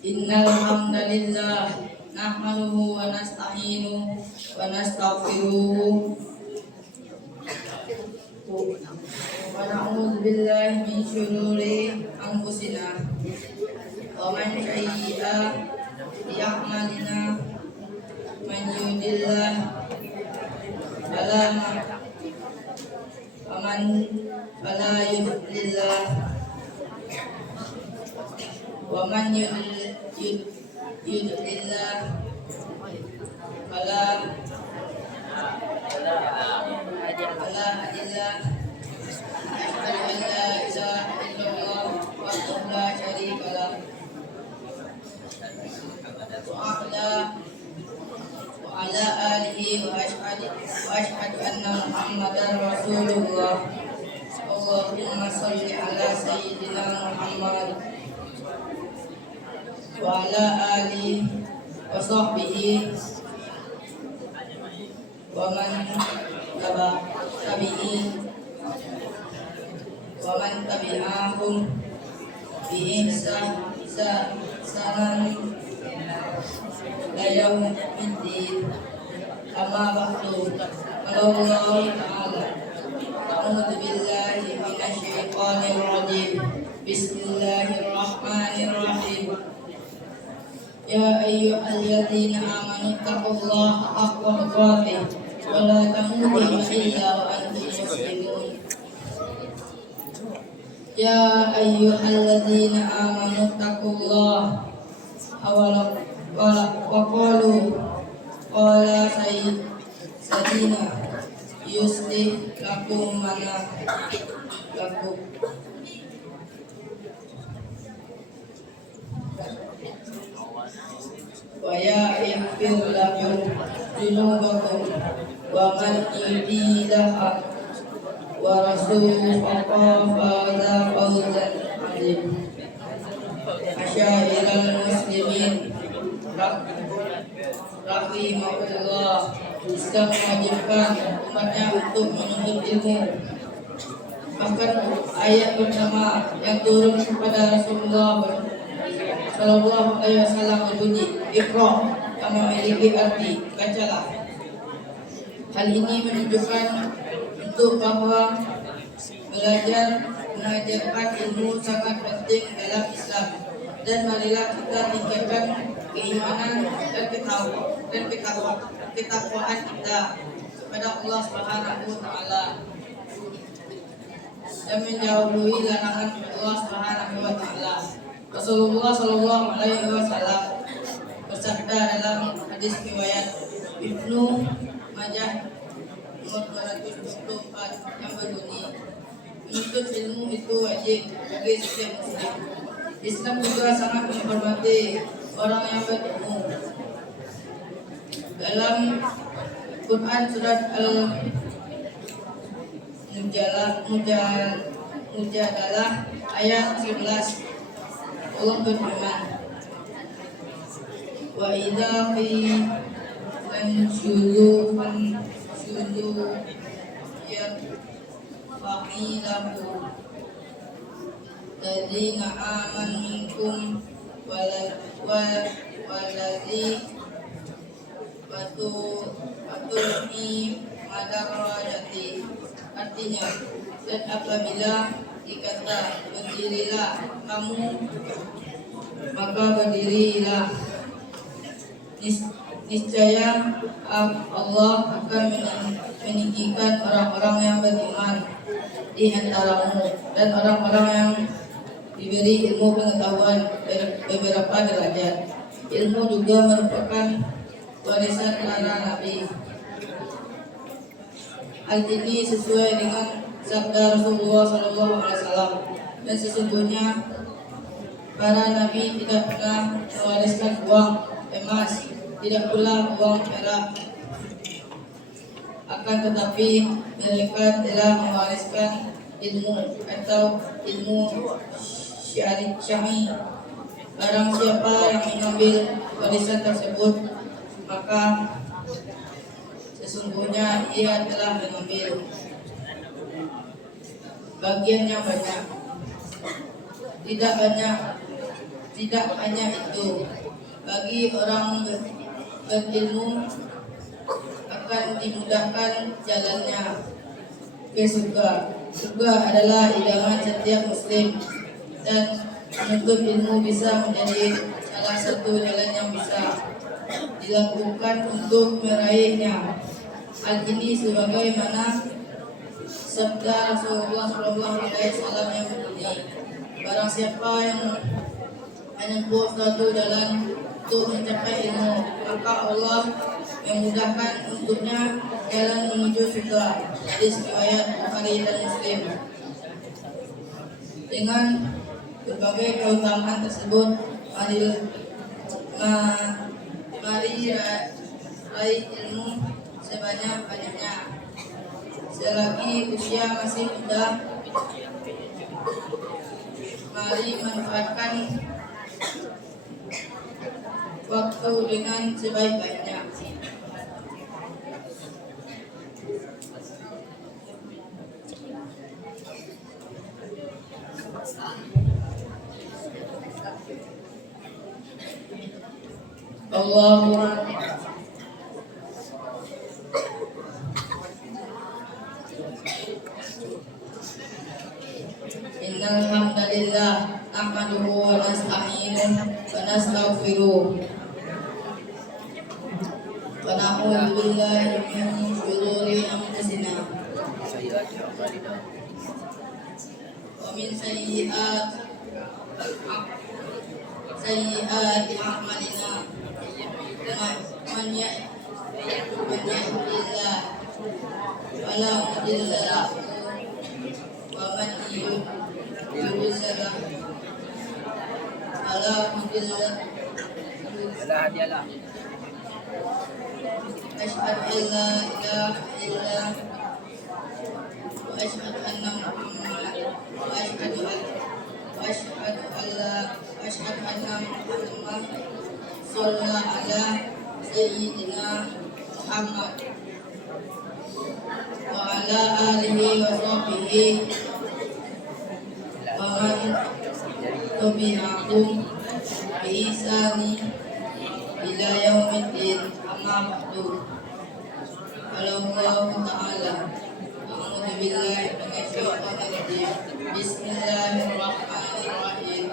Innal hamdalillah nahmaduhu wa nasta'inuhu wa nastaghfiruh wa na'udzu billahi min syururi anfusina wa min sayyi'ati a'malina man yahdihillahu fala mudilla wa man fala yudlillah wa man yudlillah fala hadiya asyhadu an la ilaha illallah wahdahu la syarika lah wa ala alihi wa ashhadu anna muhammadar rasulullah. Allahumma sholli ala sayyidina Muhammad wa ala alihi wa sahbihi wa man tabi'ahum bi ihsanin ila yaumiddin. Amma ba'du. Qala Allah ta'ala a'udzu billahi minasy syaithanir rajim. Bismillahirrahmanirrahim. Ya ayyuhalladzina amanu taqullaha haqqa tuqatih wa la tamutunna illa wa antum muslimun. Ya ayyuhalladzina amanu taqullaha wa qalu qala sayyidina yuslih lakum lakum wa ya'fir lakum dunubakum wa man yuti'illah wa rasulahu faqad faza fawzan 'azim. Masyairal muslimin rahimahullah, Islam mewajibkan umatnya untuk menuntut ilmu. Bahkan ayat pertama yang turun kepada Rasulullah Sallallahu Alaihi Wasallam berbunyi Iqra, yang memiliki arti bacalah. Hal ini menunjukkan untuk bahwa mengajarkan ilmu sangat penting dalam Islam, dan marilah kita tingkatkan keimanan dan ketakwaan kita kepada Allah Subhanahu wa taala dan menjauhi larangan Allah Subhanahu wa taala. Rasulullah Sallallahu Alaihi Wasallam bersabda dalam hadis riwayat Ibnu Majah nomor 224 yang berbunyi, menuntut ilmu itu wajib bagi setiap muslim. Islam juga sangat menghormati orang yang berilmu. Dalam Quran surat Al-Mujadalah ayat 11 Allah berfirman, wa idza qila ya fa'ilahu ladzina amanu minkum waladzi watu'i madarajati. Artinya, dan apabila dikata berdirilah kamu, maka berdirilah. Niscaya Allah akan meninggikan orang-orang yang beriman di antaramu dan orang-orang yang diberi ilmu pengetahuan beberapa derajat. Ilmu juga merupakan warisan para nabi. Hal ini sesuai dengan sabda Rasulullah SAW, dan sesungguhnya para nabi tidak pernah mewariskan uang emas, tidak pula uang perak, akan tetapi mereka telah mewariskan ilmu atau ilmu syar'i. Barang siapa yang mengambil warisan tersebut, maka sesungguhnya ia telah mengambil bagian yang banyak. Tidak hanya itu, bagi orang berilmu akan dimudahkan jalannya ke surga. Surga adalah idaman setiap muslim, dan menuntut ilmu bisa menjadi salah satu jalan yang bisa dilakukan untuk meraihnya. Hal ini sebagaimana sabda Rasulullah SAW yang berbunyi, barang siapa yang menempuh suatu jalan untuk mencapai ilmu, maka Allah memudahkan untuknya jalan menuju surga. Hadis riwayat Bukhari dan Muslim. Dengan berbagai keutamaan tersebut, mari raih ilmu sebanyak-banyaknya. Selagi usia masih muda, mari manfaatkan waktu dengan sebaik-baiknya. Allahumma innal hamdalillah nahmaduhu wa nasta'inuhu wa nastaghfiruh wa na'udzu billahi min shururi anfusina wa min sayyi'ati a'malina. Man yahdihillah fala mudilla lahu wa man yudlil fala mudilla lahu. Asyhadu an la ilaha illallah wa asyhadu anna Muhammad wa asyhadu anna Muhammad sallallahu ala sayyidina Muhammad wa ala alihi wa sahbihi wa man tabi'ahum bi ihsani ila yaumiddin. Amma ba'du. Allah Ta'ala, a'udzu billahi minasy syaithanir rajim. Bismillahirrahmanirrahim.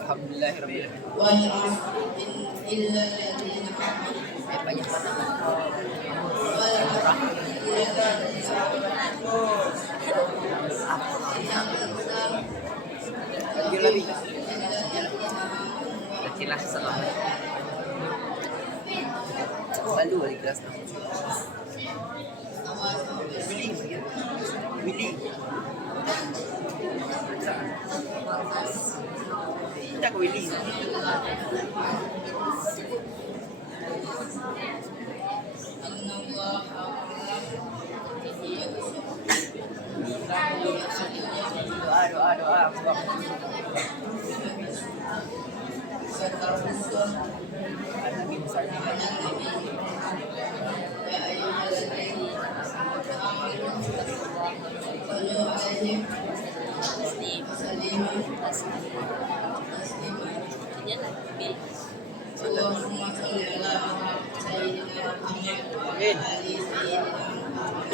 Alhamdulillahirabbil Wal 'asri illa alladziina amanu. Wal 'asri illa alladziina amanu. Jelas salah. Lalu balik kelas. Willy. Tak Willy. Doa. Allahumma sholli ala sayyidina Muhammad wa ala ali sayyidina Muhammad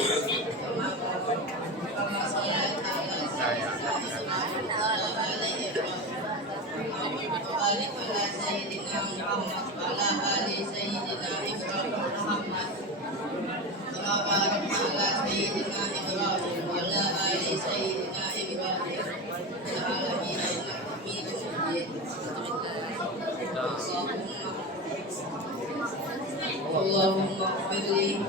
kama shallaita ala sayyidina Ismail wa ala ali Ibrahim wa barik ala sayyidina Muhammad wa ala ali sayyidina Ibrahim Muhammad kama barakta ala sayyidina Ibrahim wa ala ali sayyidina Ibrahim fil alamin innaka Hamidum Majid. Allahumma ighfirli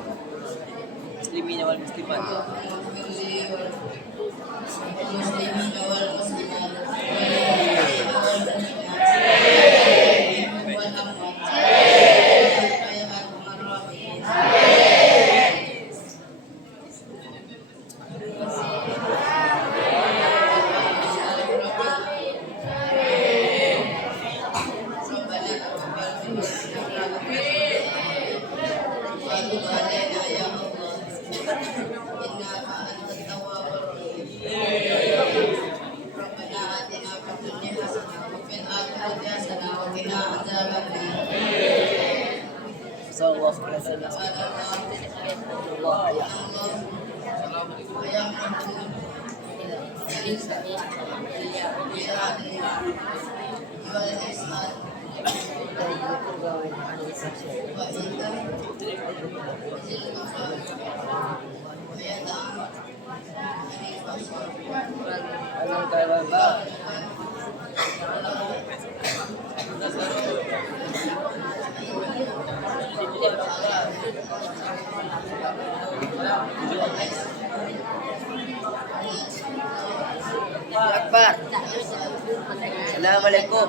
Muslimin wal muslimat. Allahumma ighfirli wal muslimin wal muslimat wal amwat ya arhamar rahimin. Rabbana taqabbal minna innaka antat tawwabur rahim. azaban nar. Sallallahu alaihi wasallam. Kepada Allah ya. Allah yang wal ihsan wa ita Anong kailan ba? Akbar. Assalamualaikum.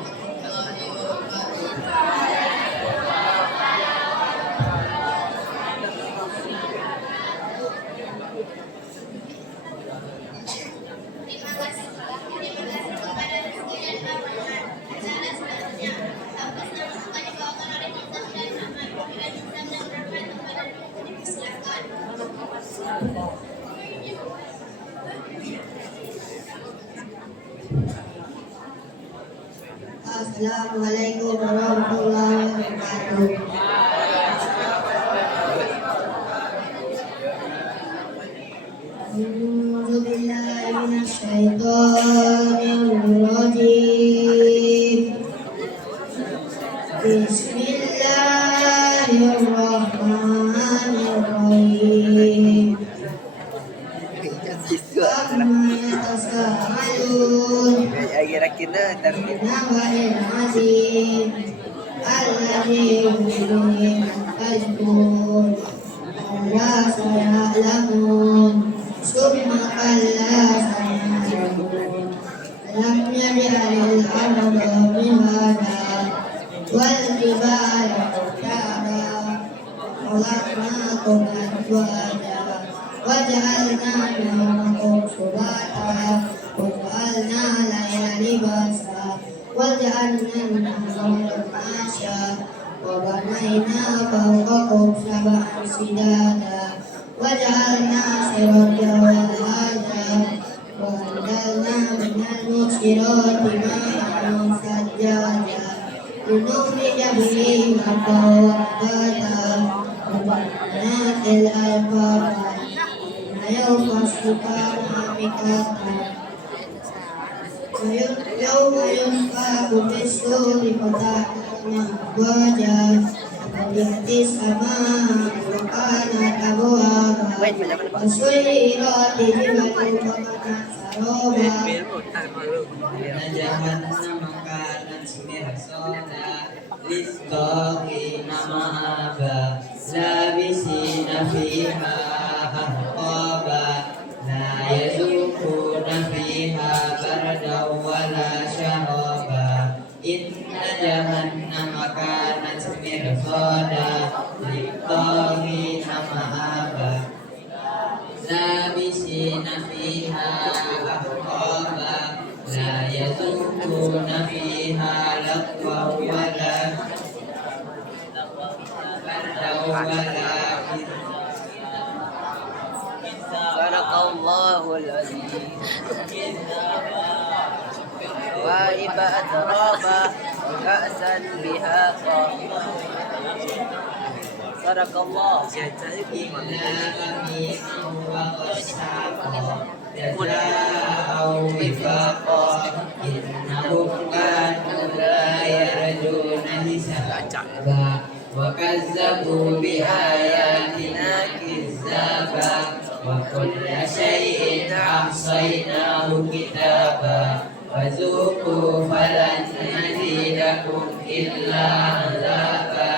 Assalamualaikum warahmatullahi wabarakatuh. A'udzu billahi minasyaitonir rajim. Bismillahirrahmanirrahim. Amma yatasaalun Akhir-akhir na tartib. naba'il azim alladzi hum fihi mukhtalifun. Alla saya'lamun summa alla saya'lamun. Alam yaj'alil arda mihada wal jibala awtada khalaqnakum azwaja waj'alna nawmakum subata waj'alna layla libasa waj'alna an-nahara ma'asha wa banayna fawqakum sab'an shidada waj'alna sirajan wahaja wa anzalna minal mu'sirati ma'an sajjaja linukhrija bihi habbatan wa bananatil alfaba يوم السقامة مكاتا يوم ينفخ في الصور فتحنا أفواجا وفتحت السماء وكانت أبوابا وسيرت الجبال فكانت سرابا Jahannam makanan simirsona listaqina ma'aba labisina fiha ahqaba la yazukuna fiha bardan wala syaraba inna jahannam makanan simirsona listaqina ma'aba labisina fiha ahqaba la yazukuna fiha laqwa wala Sadaqallahul azim. Waiba atraba ka'san bihaqa. Sadaqallah. وكذبوا بآياتنا كذابا وكل شيء أحصيناه كتابا فذوقوا فلن نزيدكم إلا عذابا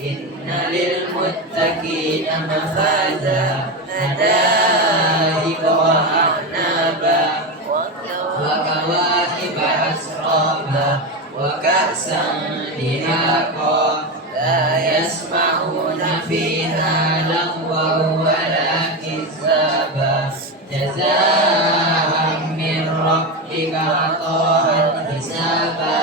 إن للمتقين مفازا حدائق وأعنابا وكواكب أسرابا وكأسا دهاقا لا يسمعون فيها لغوا ولا كذابا جزاء من ربك عطاء حسابا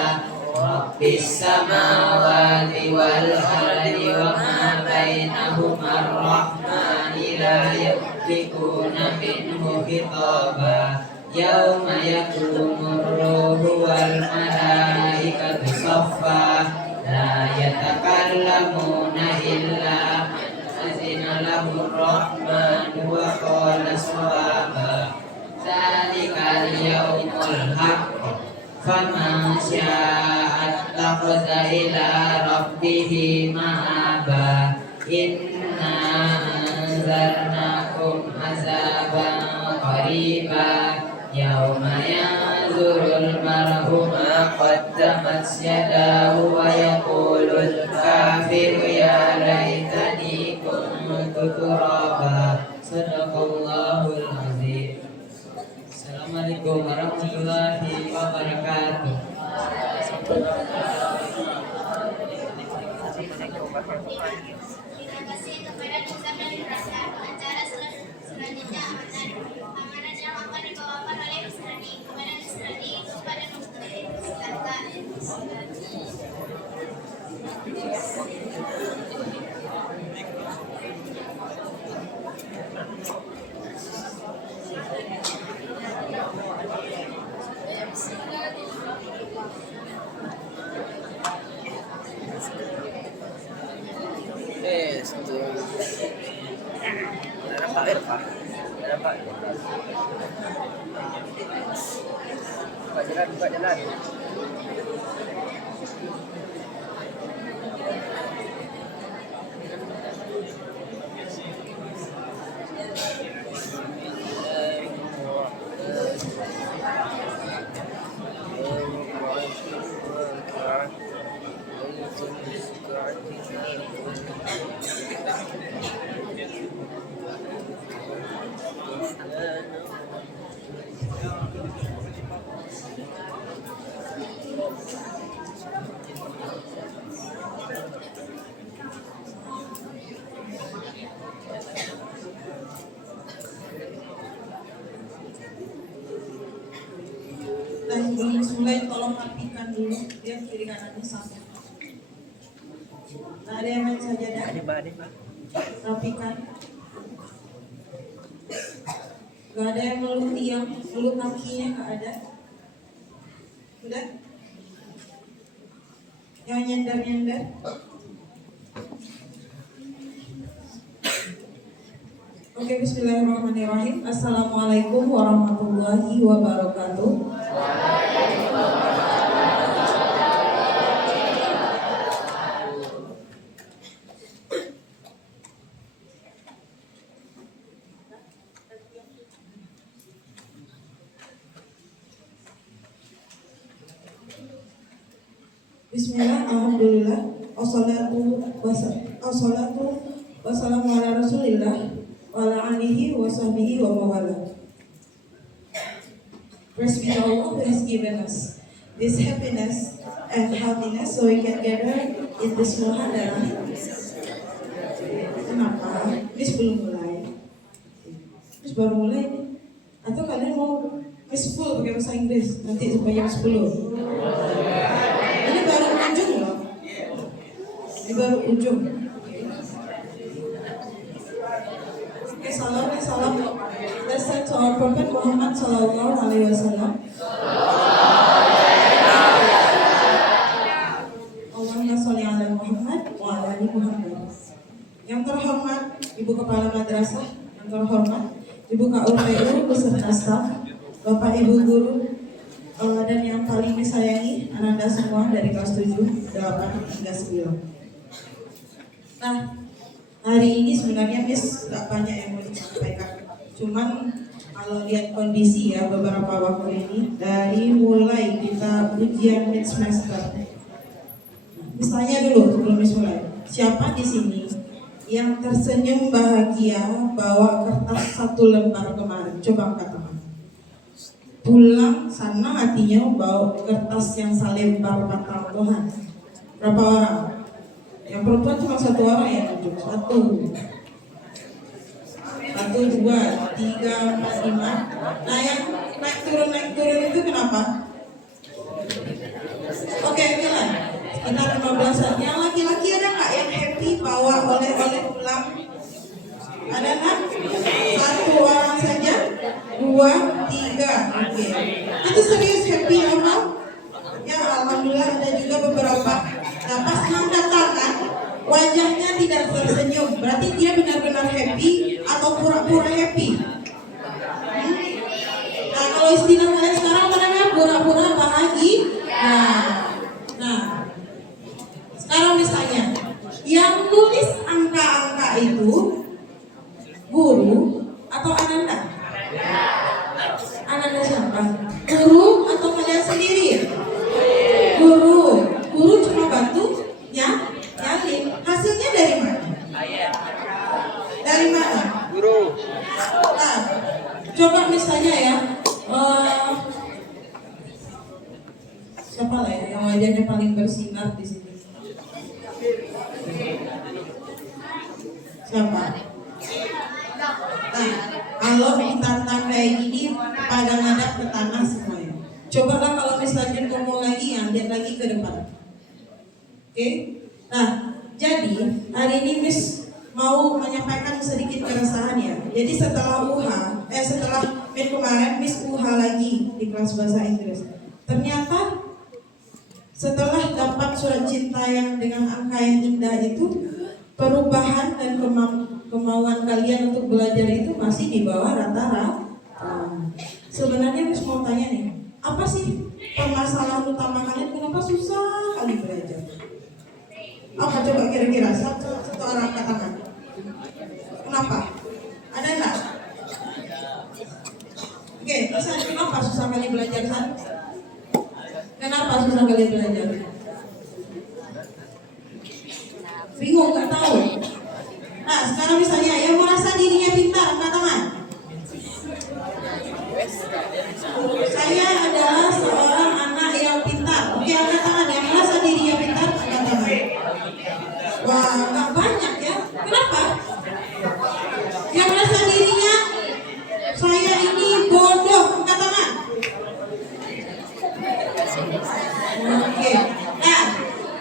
رب السماوات والأرض وما بينهما الرحمن لا يملكون منه خطابا يوم يقوم الروح والملائكة صفا لا يعلمون إلا أذن له الرحمن وقال صوابا ذلك اليوم الحق فمن شاء اتخذ إلى ربه مآبا إنا أنذرناكم عذابا قريبا يوم ينظر المرء ما قدمت يداه ويقول الكافر يا ليتني كنت ترابا صدق الله العظيم. Assalamualaikum warahmatullahi wabarakatuh. Terima kasih kepada Duta Madrasah. Acara selanjutnya amanat yang akan dibawakan oleh Miss Rani kepada Miss Rani kepada Dokter. Silakan. Esto. Ada Pak Irfan. Ada Pak. Pak jalan, Pak jalan. Dan sebelum mulai tolong rapikan dulu dia kiri kanannya sama. Nah, ada yang main sajadah, Ada Pak. rapikan. Gak ada yang meluk tiang, meluk kakinya gak ada. Udah? Yang nyender-nyender. Oke, bismillahirrahmanirrahim. Assalamualaikum warahmatullahi wabarakatuh. Bismillah, alhamdulillah, wassalatu wassalamu ala rasulillah wa ala alihi wa sahbihi wa mawala. Praise be to Allah who has given us this happiness and happiness so we can gather in this muhadarah. Kenapa? Miss belum mulai. Miss baru mulai nih. Atau kalian mau Miss full pakai bahasa Inggris nanti supaya Miss 10. Ini baru ujung loh. Ini baru ujung. Oke, salam. Let's say to our Prophet Muhammad Sallallahu Alaihi Wasallam. Allahumma sholli ala Muhammad wa ala ali Muhammad. Yang terhormat Ibu Kepala Madrasah, yang terhormat Ibu KUPU beserta staf, Bapak Ibu Guru, dan yang paling disayangi Ananda semua dari kelas 7, 8, hingga 9. Nah, hari ini sebenarnya Miss gak banyak yang mau disampaikan. Cuman kalau lihat kondisi ya beberapa waktu ini, dari mulai kita ujian mid semester. Miss tanya dulu sebelum Miss mulai, siapa di sini yang tersenyum bahagia bawa kertas 1 lembar kemarin? Coba angkat tangan. Pulang sana hatinya bawa kertas yang selembar mata Tuhan. Berapa orang? Yang perempuan cuma 1 orang yang tunjuk. 1, 2, 3, 4, 5. Nah yang naik turun itu kenapa? Oke lah. Sekitar 15-an. Yang laki-laki ada nggak yang happy bawa oleh-oleh pulang? Ada nggak? 1 orang saja. 2, 3. Oke. Itu serius happy apa? Ya alhamdulillah ada juga beberapa. Nah pas ngangkat tangan, tersenyum, berarti dia benar-benar happy atau pura-pura happy? Nah, kalau istilah kalian sekarang namanya pura-pura bahagia. Nah, sekarang misalnya yang nulis angka-angka itu guru atau Ananda? Ananda siapa? Guru atau kalian sendiri? Guru. Guru cuma bantu ya, nyalin. Hasilnya dari mana? Dari mana? Guru. Nah, coba misalnya ya, siapa lah ya yang wajahnya paling bersinar di sini? Siapa? Nah, kalau ditantang kayak gini, pada ngadap ke tanah semuanya. Cobalah kalau misalnya ngomong lagi, ya lihat lagi ke depan. Oke? Nah, jadi hari ini Miss mau menyampaikan sedikit keresahan ya. Jadi setelah minggu kemarin Miss lagi di kelas bahasa Inggris. Ternyata setelah dapat surat cinta yang dengan angka yang indah itu, perubahan dan kemauan kalian untuk belajar itu masih di bawah rata-rata. Sebenarnya Miss mau tanya nih, apa sih permasalahan utama kalian? Kenapa susah kali belajar? Apa coba kira-kira satu orang angkat tangan? Kenapa? Ada enggak? Oke, bisa kenapa susah kali belajar, San? Kenapa susah kali belajar? Bingung, nggak tahu. Nah, sekarang misalnya yang merasa dirinya pintar, angkat tangan. Saya adalah seorang anak yang pintar. Oke, angkat tangan. Yang merasa dirinya pintar, angkat tangan. Wah, nggak banyak ya. Kenapa? Yang merasa dirinya saya ini bodoh, angkat tangan. Oke. Nah,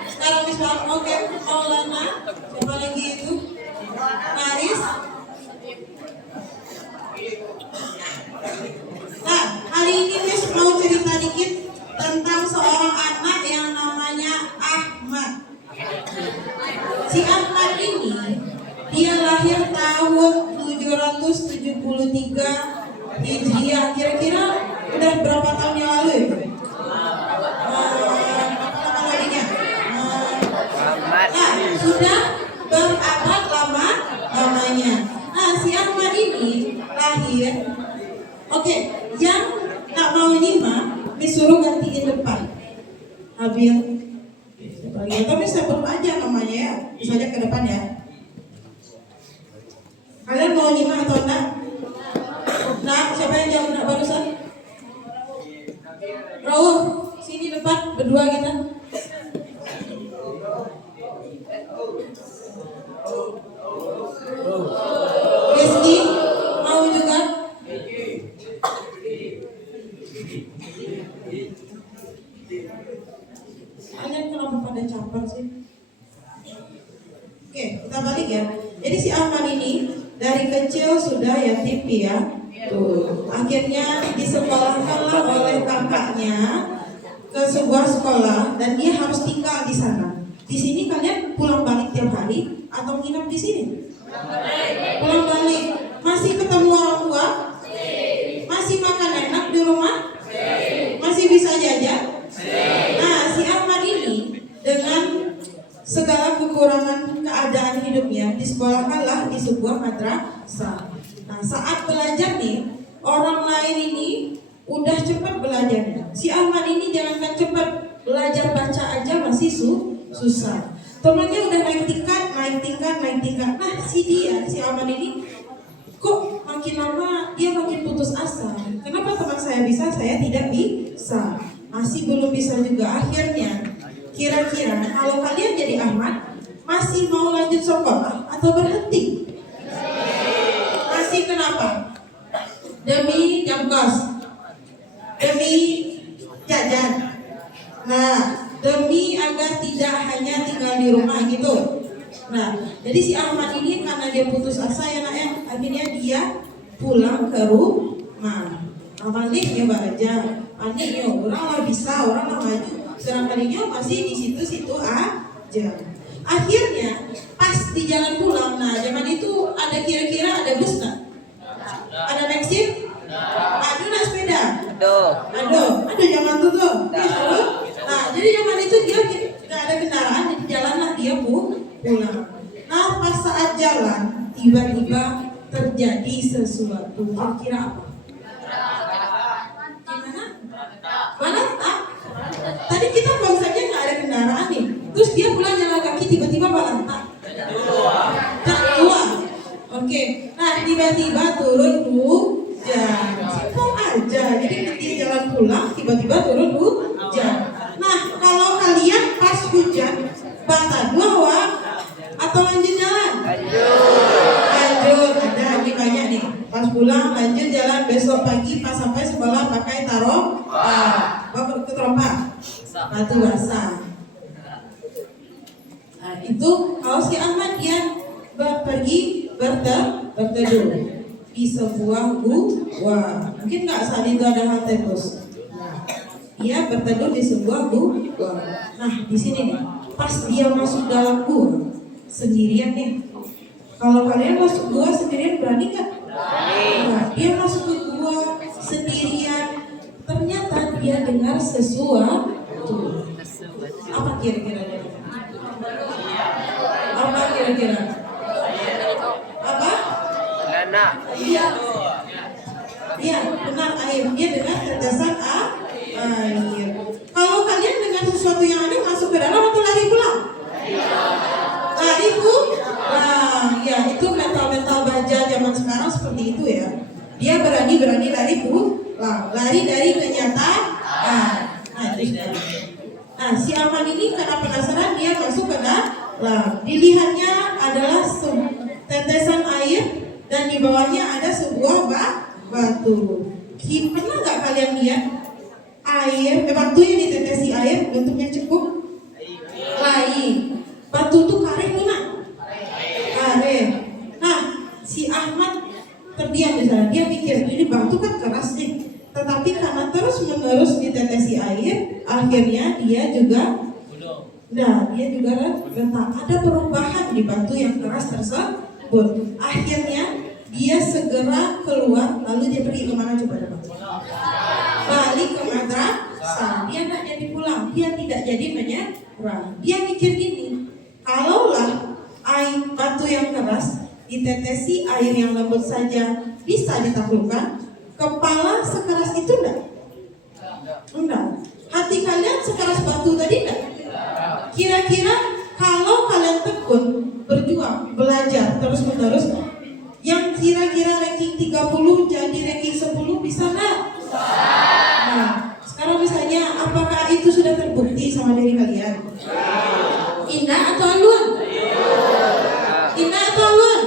sekarang misalnya oke, Maulana, siapa lagi itu? Naris. Nah, hari ini Miss mau cerita dikit tentang seorang anak yang namanya Ahmad. Si Ahmad ini dia lahir tahun 773 Hijriah. Kira-kira udah berapa tahun yang lalu ya? Nah, sudah berabad lamanya. Nah, si Ahmad ini lahir. Oke, yang tak mau nyimak disuruh gantiin depan. Habil. Tapi sebut aja namanya ya. Bisa aja ke depan ya. Kalian mau nyimak atau enggak? Nah, siapa yang jawab enggak barusan? Raul, sini depan berdua kita. Rizky, mau juga? Kalian kenapa pada caper sih? Oke, kita balik ya. Jadi si Ahmad ini dari kecil sudah yatim piatu. Akhirnya disekolahkanlah oleh kakaknya ke sebuah sekolah dan dia harus tinggal di sana. Di sini kalian pulang balik tiap hari atau nginap di sini? Pulang balik. Masih ketemu orang tua? Masih makan enak di rumah? Masih bisa jajan? Nah, si Ahmad ini dengan segala kekurangan keadaan hidupnya disekolahkanlah di sebuah madrasah. Nah, saat belajar nih, orang lain ini udah cepat belajarnya. Si Ahmad ini jangankan cepat, belajar baca aja masih susah. Temannya udah naik tingkat. Nah, si Ahmad ini kok makin lama dia makin putus asa. Kenapa teman saya bisa, saya tidak bisa? Masih belum bisa juga. Akhirnya, kira-kira kalau kalian jadi Ahmad, masih mau lanjut sekolah atau berhenti? Masih. Kenapa? Demi jam kos, demi jajan. Nah, demi agar tidak hanya tinggal di rumah gitu. Nah, jadi si Ahmad ini karena dia putus asa ya nak ya, akhirnya dia pulang ke rumah. Nah, paniknya aja, paniknya orang lah bisa, orang lah maju. Sedangkan dia masih di situ-situ aja. Akhirnya pas di jalan pulang Ada naik SIM? Aduh naik sepeda. Aduh zaman itu tuh. Dia selalu. Nah, jadi zaman itu dia nggak ada kendaraan, jadi jalanlah dia pulang. Nah, pas saat jalan tiba-tiba terjadi sesuatu. Kira-kira apa? Gimana? Mana? Tadi kita konsepnya nggak ada kendaraan nih. Terus dia pulang jalan kaki tiba-tiba balanta. Keluar. Oke. Nah, tiba-tiba turun hujan. Simpel aja. Jadi ketika jalan pulang tiba-tiba turun hujan. Nah, kalau kalian pas hujan batadu atau lanjut jalan? Lanjut. Ada ini banyak nih. Pas pulang lanjut jalan, besok pagi pas sampai sekolah pakai ke terompa. Batu basah. Nah, itu kalau si Ahmad dia pergi berteduh di sebuah gua. Mungkin nggak saat itu ada halte bus. Dia berteduh di sebuah gua. Nah, di sini nih, pas dia masuk dalam gua sendirian nih. Kalau kalian masuk gua sendirian berani nggak? Nah, dia masuk ke gua sendirian. Ternyata dia dengar sesuatu. Apa kira-kira? Apa kira-kira? Apa? Anak. Iya, benar air. Dia dengar tetesan air. Kalau kalian dengar sesuatu yang aneh masuk ke dalam atau lari pulang? Lari pulang. Ya, itu mental baja zaman sekarang seperti itu ya. Dia berani lari pulang. Lari dari kenyataan. Nah, si Aman ini karena penasaran dia masuk ke dalam. Dilihatnya adalah tetesan air dan di bawahnya ada sebuah batu. Pernah nggak kalian lihat batu yang ditetesi air bentuknya cukup lain? Batu itu karet mana? Karet. Nah, si Ahmad terdiam di sana. Dia pikir ini batu kan keras nih. Tetapi karena terus-menerus ditetesi air, akhirnya dia juga retak. Ada perubahan di batu yang keras tersebut. Akhirnya dia segera keluar, lalu dia pergi kemana coba? Balik ke madrasah. Dia tidak jadi pulang, dia tidak jadi menyerah. Dia mikir gini, kalaulah batu yang keras ditetesi air yang lembut saja bisa ditaklukkan, kepala sekeras itu enggak. Hati kalian sekeras batu tadi enggak? Kira-kira kalau kalian tekun, berjuang, belajar terus-menerus, yang kira-kira ranking 30 jadi ranking 10 bisa enggak? Nah, sekarang misalnya apakah itu sudah terbukti sama diri kalian? Indah atau alun? Indah atau alun?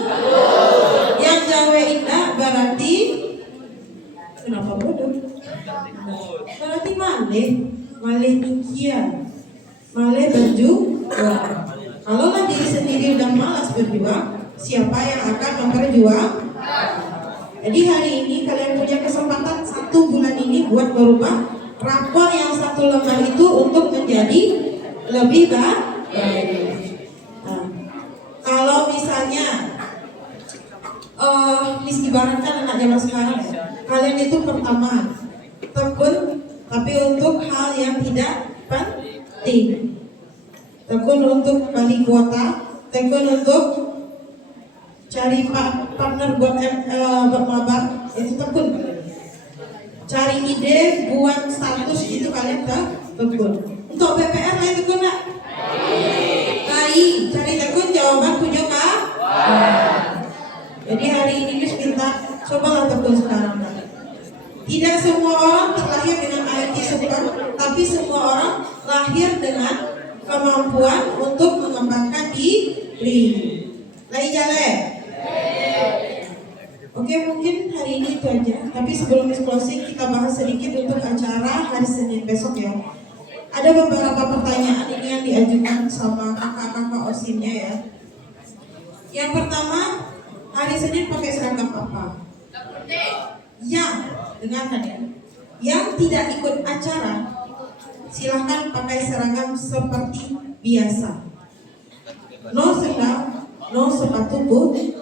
Yang jawa indah berarti kenapa bodoh? Berarti malih demikian, malih berjuang. Kalaulah diri sendiri udah malas berjuang, siapa yang akan memperjuang? Jadi hari ini kalian punya kesempatan 1 bulan ini buat merubah rapor yang 1 lembar itu untuk menjadi lebih baik. Nah, kalau misalnya ibaratkan anak zaman sekarang ya, kalian itu pertama tekun tapi untuk hal yang tidak penting, tekun untuk balik kuota, tekun untuk cari partner buat mabar, itu tekun. Cari ide buat status itu kalian tekun. Untuk PPR lain tekun nggak? Cari tekun jawaban 7 kah? Jadi hari ini Gus minta cobalah tekun sekarang. Tidak semua orang terlahir dengan IQ super, tapi semua orang lahir dengan kemampuan untuk mengembangkan diri. Lagi jalan. Oke, mungkin hari ini itu aja. Tapi sebelum closing kita bahas sedikit untuk acara hari Senin besok ya. Ada beberapa pertanyaan ini yang diajukan sama kakak-kakak OSIM-nya ya. Yang pertama, hari Senin pakai seragam apa? Yang dengarkan ya. Yang tidak ikut acara, silahkan pakai seragam seperti biasa. No sendal, no sepatu putih,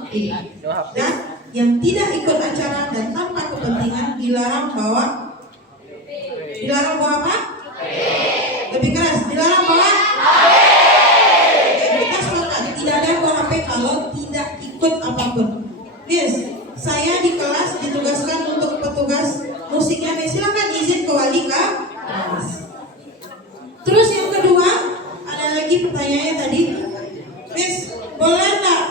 dan yang tidak ikut acara dan tanpa kepentingan dilarang bawa apa? Lebih keras, dilarang bawa? Kita sepakat, tidak ada bawa HP kalau tidak ikut apapun. Yes, saya di kelas ditugaskan untuk petugas musiknya. Silakan izin ke wali kelas. Terus yang kedua, ada lagi pertanyaannya tadi. Miss, boleh nggak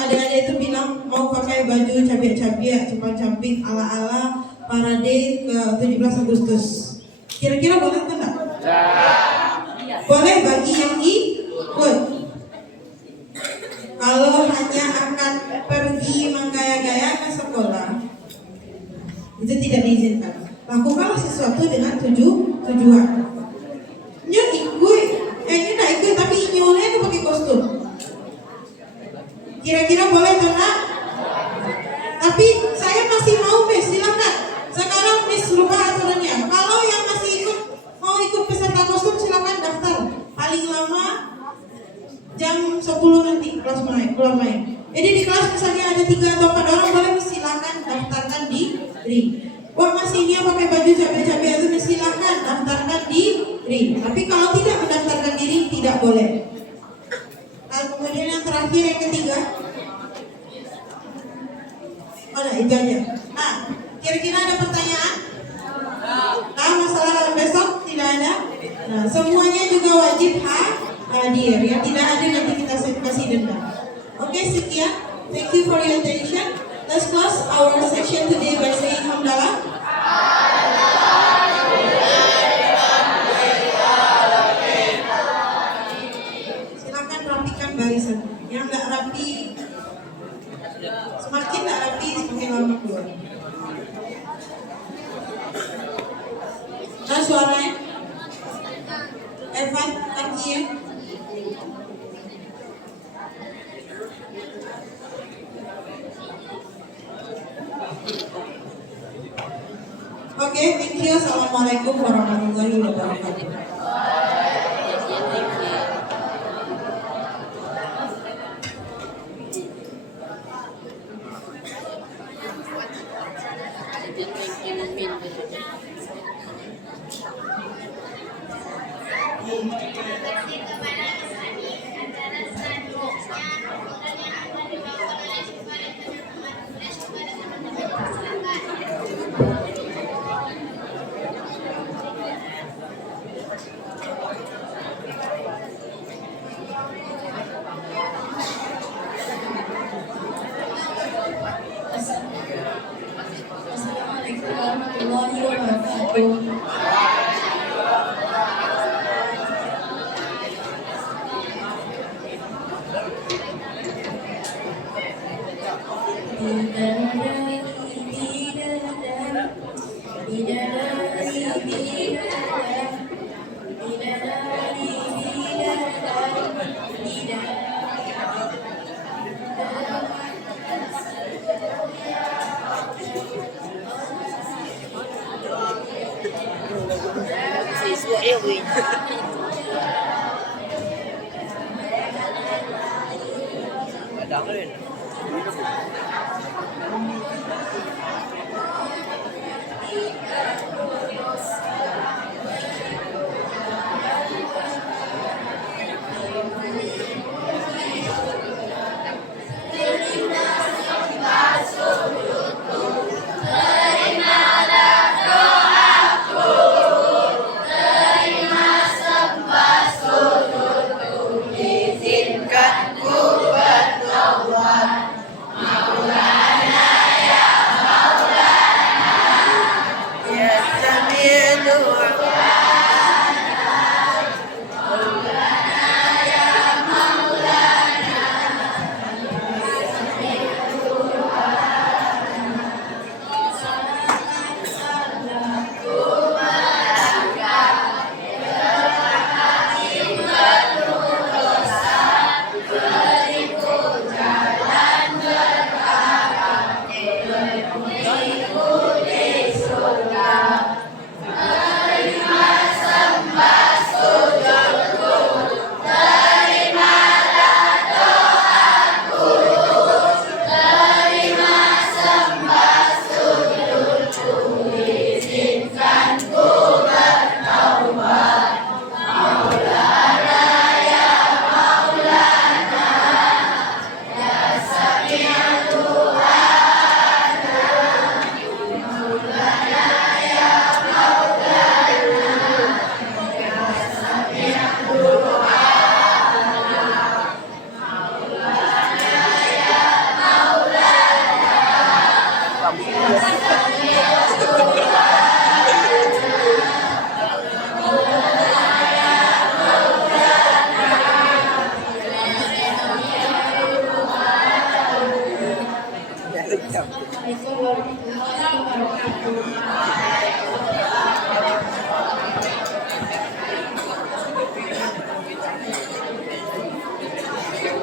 adik-adik itu bilang mau pakai baju cabiak-cabiak, camping ala-ala parade ke 17 Agustus? Kira-kira boleh atau enggak? Boleh bagi yang ikut. Kalau hanya akan pergi menggaya-gaya ke sekolah, itu tidak diizinkan. Lakukanlah sesuatu dengan tujuan. Nyu ikut, nggak ikut tapi nyolnya pakai kostum. Kira-kira boleh atau enggak? Tapi saya masih mau, Miss, silakan. Sekarang Miss rubah aturannya. Kalau yang masih mau ikut peserta kostum silakan daftar. Paling lama jam 10 nanti kelas mulai main. Jadi di kelas misalnya ada 3 atau 4 orang, boleh silakan daftarkan di ring. Wah, masih ini yang pakai baju cabai-cabai itu silakan daftarkan di ring. Tapi kalau tidak mendaftarkan diri tidak boleh. Lalu kemudian yang terakhir, yang ketiga. Oh, nah, itu aja. Nah, kira-kira ada pertanyaan? Nah, masalah besok tidak ada. Nah, semuanya juga wajib hadir. Yang tidak hadir nanti kita kasih denda. Oke, sekian. Thank you for your attention. Let's close our session today by saying hamdalah. Silakan rapikan barisan. Yang nggak rapi, semakin nggak rapi semakin lama keluar. Nah, suaranya Evan, kaki ya. Oke, thank you. Assalamualaikum warahmatullahi wabarakatuh. Kasih kepada Miss Ani acara selanjutnya dan yang akan dibawakan oleh kepada teman-teman. Silakan. Assalamualaikum warahmatullahi wabarakatuh. Ada apa ni? Izinkan ku bertobat, Maulana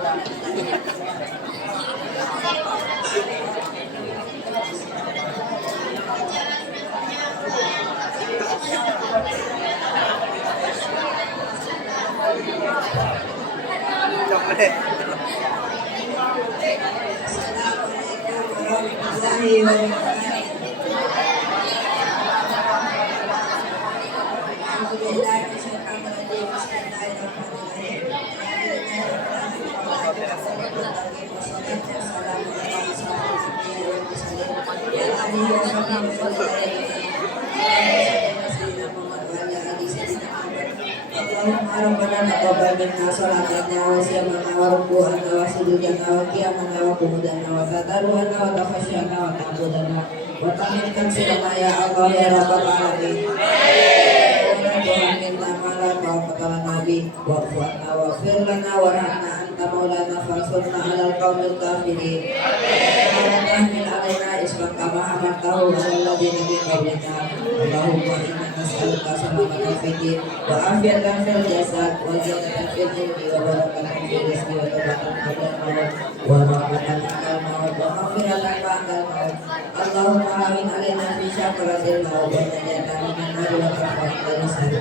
Coba deh. warahmatullahi wabarakatuh. Allahumma rabbana taqabbal minna salatana wa siyamana wa ruku'ana wa sujudana wa qiyamana wa qu'udana wa tadaruana wa takhashana wa ta'budana wa tahmid sirana ya Allah ya rabbal alamin. Tuhan minna mala taqabbal nabi wa fu'ana wa firlana wa rahna anta maulana fansurna alal qawmil kafirin. Tahmil alaina isman kama amartahu wa alladhina min qablina. Allahumma inna nas'aluka salamatan fid din wa afiyatan fil jasad wa ziyadatan fil ilmi wa barakatan fil rizqi wa tawbatan qabla al-maut wa rahmatan ba'dal maut wa maghfiratan ba'dal maut. Allahumma hawin alaina fi syakaratil maut wa najatan minan nar wa tafaqqal lisan.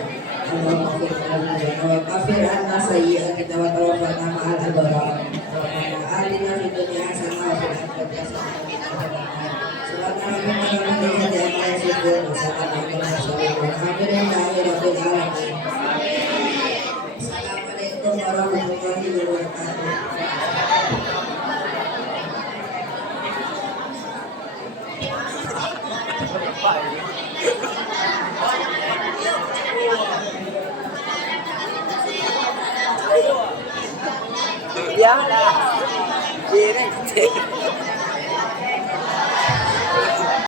Allahumma firna wa kafir anna sayyi'atina wa tawaffana ma'al abrar. Rabbana atina fid dunya hasanah wa fil akhirati hasanah wa qina adzaban nar. Assalamualaikum warahmatullahi wabarakatuh. Ya, ini